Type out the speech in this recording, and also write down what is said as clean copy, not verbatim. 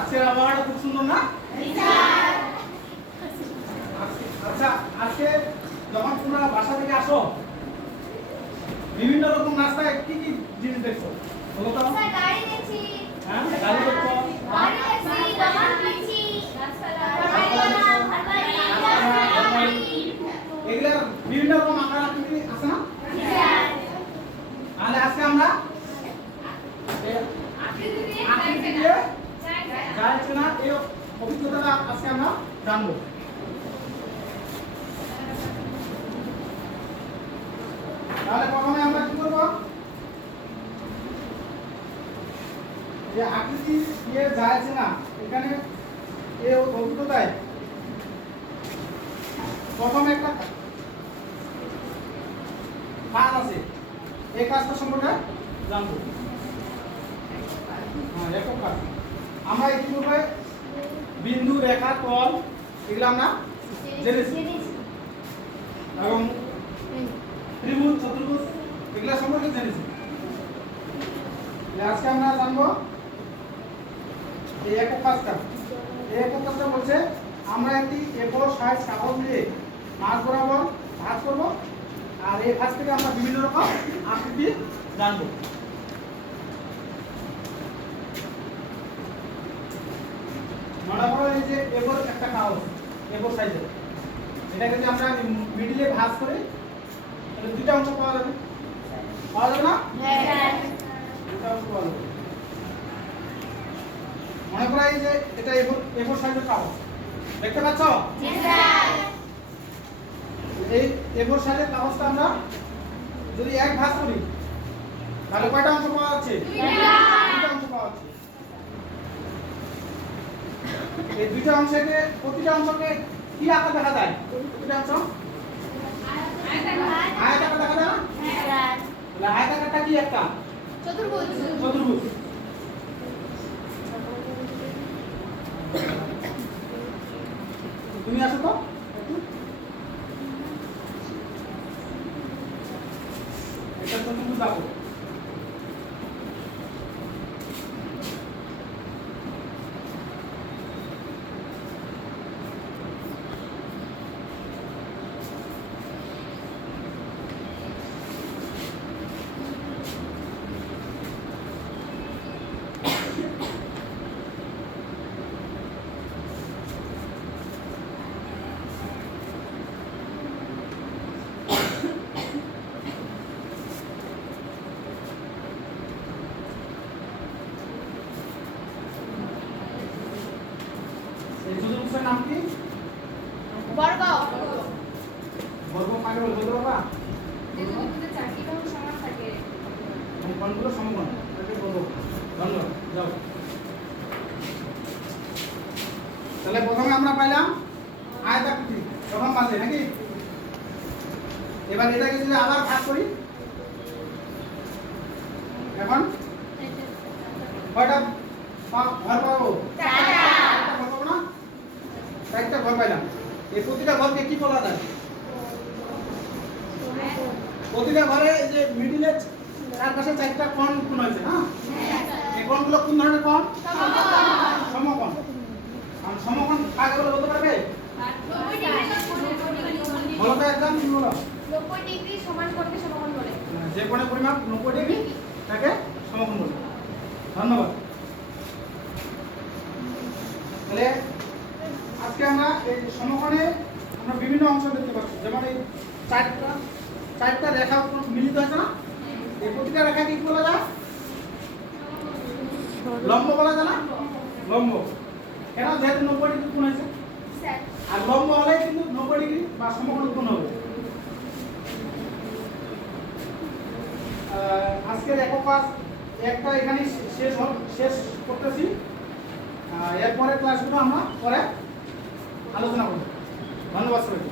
আজকের আবহাওয়াটা খুব সুন্দর না? আচ্ছা, আজকে যখন তোমরা বাসা থেকে আসো বিভিন্ন রকম রাস্তায় কি কি জিনিস দেখছো বলো তো? গাড়ি দেখছি। হ্যাঁ, গাড়ি দেখছো, গাড়ি দেখছি, বাগান দেখছি, এগুলা বিভিন্ন রকম আকার আকৃতি আছে না? তাহলে আজকে আমরা আকৃতি দিয়ে যাচ্ছে না এই অভিজ্ঞতাটা আজকে আমরা জানবো। তাহলে প্রথমে আমরা কি করব, যে আকৃতি দিয়ে যাচ্ছে না এখানে এই অভিজ্ঞতায় প্রথমে একটা কাজ আছে, এই কাজটা সম্পর্কে জানবো। হ্যাঁ, একক কাজ। আমরা ইতিপূর্বে বিন্দু, রেখা, তল এগুলো আমরা জেনেছি এবং ত্রিভুজ, চতুর্ভুজ এগুলো সম্পর্কে জেনেছি। আজকে আমরা জানবো এই একক কাজটা। এই একক কাজটা বলছে আমরা একটি এ4 সাইজ কাগজ দিয়ে মাঝ বরাবর ভাঁজ করব, আর এই ভাঁজ থেকে আমরা বিভিন্ন রকম আকৃতি জানবো। মনে করো এই যে এ4 একটা কাগজ, এ4 সাইজের, এটাকে যদি আমরা মিডিলে ভাঁজ করি তাহলে দুইটা অংশ পাওয়া যাবে। পাওয়া যাবে না? দুইটা অংশ পাওয়া যাবে। মনে করো এই যে এটা এ4 সাইজের কাগজ, দেখতে পাচ্ছ? এই এ4 সাইজের কাগজটা আমরা যদি এক ভাঁজ করি তাহলে কয়টা অংশ পাওয়া যাচ্ছে? দুইটা অংশ পাওয়া যাচ্ছে। এই দুইটা অংশকে, প্রতিটা অংশকে কি আকার দেখা যায়? প্রতিটা অংশ আয়তাকার দেখা যায় না? তাহলে আয়তাকারটা কি একটা? চতুর্ভুজ। চতুর্ভুজ। তুমি আসো তো, এটা চতুর্ভুজ আঁকো। এই চতুর্ভুজের নাম কি? বর্গ। বর্গ কাকে বলে বলতে পারবা? চতুর্ভুজের চারটি বাহু সমান থাকে। এবং কোণগুলো সমকোণ, এটাকে বর্গ। ধন্যবাদ, যাও। তাহলে প্রথমে আমরা পাইলাম আয়তাকৃতি, প্রথম পাশে নাকি? এবার এটাকে যদি আবার ভাগ করি, এখন কয়টা ঘর পাবো? চারটা ঘর পাবো না? চারটা ঘর পাইলাম। এই প্রতিটা ঘরকে কি বলা যায়? প্রতিটা ঘরে এই যে মিডিলে চারপাশে চারটা কোণ কোণ হয়েছে, হ্যাঁ? এই কোণগুলো কোন ধরনের কোণ? সমকোণ। আর সমকোণ কাকে বলে বলতে পারবে? বলো তো একদম, কি বলো? 90 ডিগ্রি সমান কোণকে সমকোণ বলে। যে কোণের পরিমাপ 90 ডিগ্রি তাকে সমকোণ বলে। ধন্যবাদ। তাহলে আজকে আমরা এই সমকোণে আমরা বিভিন্ন অংশ দেখতে পাচ্ছি, যেমন এই চারটা রেখা মিলিত হয়েছে না? এই প্রতিটা রেখা কি বলা যায়? লম্ব বলা যায় না? লম্ব। কেন? যেহেতু 90 ডিগ্রি কোণ হয়েছে, আর লম্ব হলে কিন্তু 90 ডিগ্রি বা সমকোণ কোণ হবে। আজকের একক কাজ একটা এখানে শেষ করতেছি। এরপরে ক্লাসগুলো আমরা পরে আলোচনা করব। ধন্যবাদ সবাইকে।